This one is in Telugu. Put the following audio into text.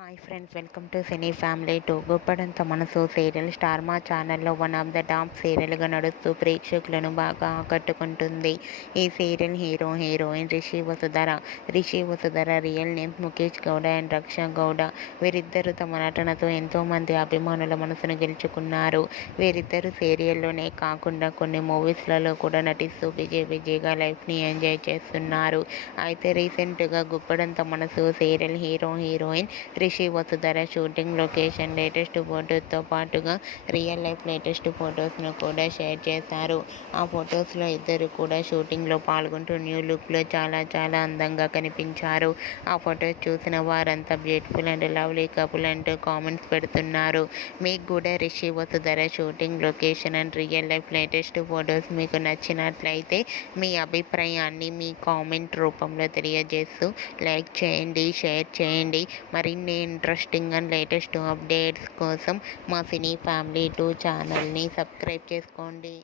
Hi friends, welcome to cine family too. Guppedantha Manasu serial star మా ఛానల్లో వన్ ఆఫ్ ద టాప్ సీరియల్గా నడుస్తూ ప్రేక్షకులను బాగా ఆకట్టుకుంటుంది. ఈ serial heroine Rishi Vasudhara real name Mukesh Gowda and Raksha Gowda. వీరిద్దరూ తమ నటనతో ఎంతోమంది అభిమానుల మనసును గెలుచుకున్నారు. వీరిద్దరూ సీరియల్లోనే కాకుండా కొన్ని మూవీస్లలో కూడా నటిస్తూ బిజీగా లైఫ్ని ఎంజాయ్ చేస్తున్నారు. అయితే రీసెంట్గా Guppedantha Manasu serial heroine Rishi Vasudhara shooting location latest ఫొటోస్తో పాటుగా రియల్ లైఫ్ లేటెస్ట్ ఫొటోస్ను కూడా షేర్ చేశారు. ఆ ఫొటోస్లో ఇద్దరు కూడా షూటింగ్లో పాల్గొంటూ న్యూ లుక్లో చాలా అందంగా కనిపించారు. ఆ ఫొటోస్ చూసిన వారంతా బ్యూటిఫుల్ అండ్ లవ్లీ కపుల్ అంటూ కామెంట్స్ పెడుతున్నారు. మీకు కూడా Rishi Vasudhara shooting location and real life latest photos మీకు నచ్చినట్లయితే మీ అభిప్రాయాన్ని మీ కామెంట్ రూపంలో తెలియజేస్తూ లైక్ చేయండి, షేర్ చేయండి. మరిన్ని ఇంట్రెస్టింగ్ అండ్ లేటెస్ట్ అప్డేట్స్ కోసం మా సినీ ఫ్యామిలీ 2 ఛానల్ని సబ్స్క్రైబ్ చేసుకోండి.